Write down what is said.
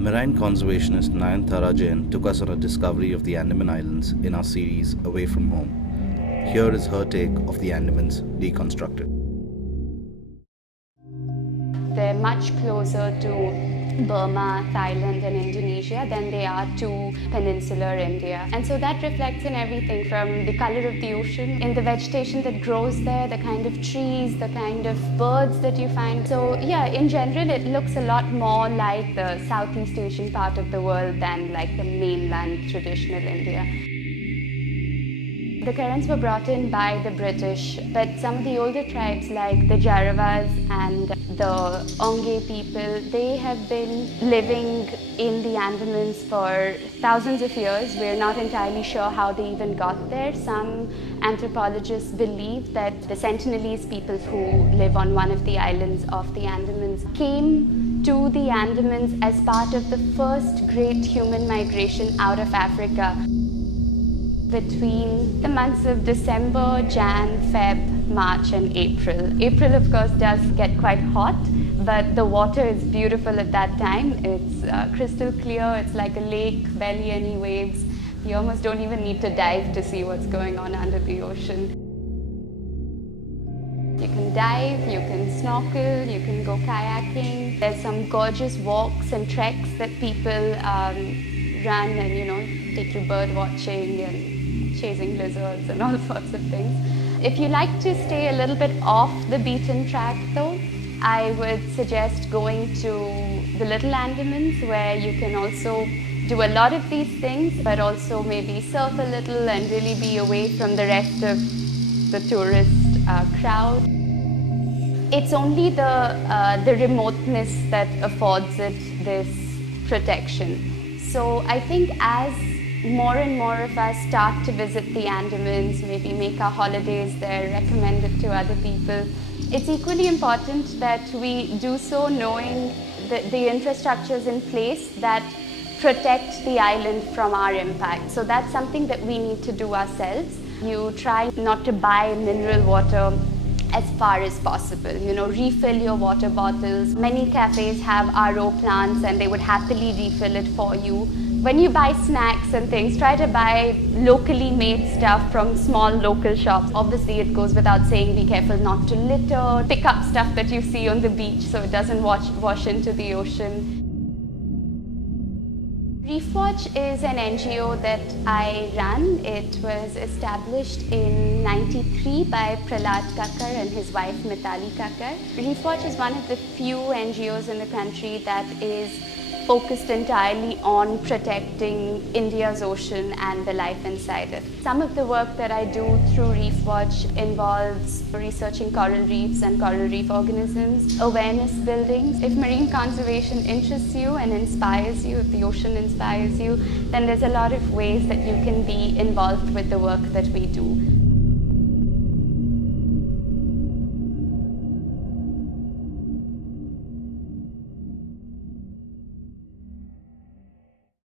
Marine conservationist Jain took us on a discovery of the Andaman Islands in our series Away from Home. Here is her take of the Andamans Deconstructed. They're much closer to Burma, Thailand and Indonesia than they are to peninsular India. And so that reflects in everything from the color of the ocean, in the vegetation that grows there, the kind of trees, the kind of birds that you find. So yeah, in general it looks a lot more like the Southeast Asian part of the world than like the mainland traditional India. The currents were brought in by the British, but some of the older tribes like the Jaravas and the Onge people, they have been living in the Andamans for thousands of years. We're not entirely sure how they even got there. Some anthropologists believe that the Sentinelese people who live on one of the islands of the Andamans came to the Andamans as part of the first great human migration out of Africa. Between the months of December, Jan, Feb, March and April. April of course does get quite hot, but the water is beautiful at that time. It's crystal clear, it's like a lake, barely any waves. You almost don't even need to dive to see what's going on under the ocean. You can dive, you can snorkel, you can go kayaking. There's some gorgeous walks and treks that people run and take you bird watching and chasing lizards and all sorts of things. If you like to stay a little bit off the beaten track though, I would suggest going to the Little Andamans, where you can also do a lot of these things, but also maybe surf a little and really be away from the rest of the tourist crowd. It's only the remoteness that affords it this protection. So I think as more and more of us start to visit the Andamans, maybe make our holidays there, recommend it to other people, it's equally important that we do so knowing that the infrastructure is in place that protect the island from our impact. So that's something that we need to do ourselves. You try not to buy mineral water as far as possible. Refill your water bottles. Many cafes have RO plants and they would happily refill it for you. When you buy snacks and things, try to buy locally made stuff from small local shops. Obviously, it goes without saying, be careful not to litter. Pick up stuff that you see on the beach so it doesn't wash into the ocean. Reef Watch is an NGO that I run. It was established in '93 by Prahlad Thakur and his wife Mitali Thakur. Reef Watch is one of the few NGOs in the country that is focused entirely on protecting India's ocean and the life inside it. Some of the work that I do through Reef Watch involves researching coral reefs and coral reef organisms, awareness building. If marine conservation interests you and inspires you, if the ocean inspires you, then there's a lot of ways that you can be involved with the work that we do.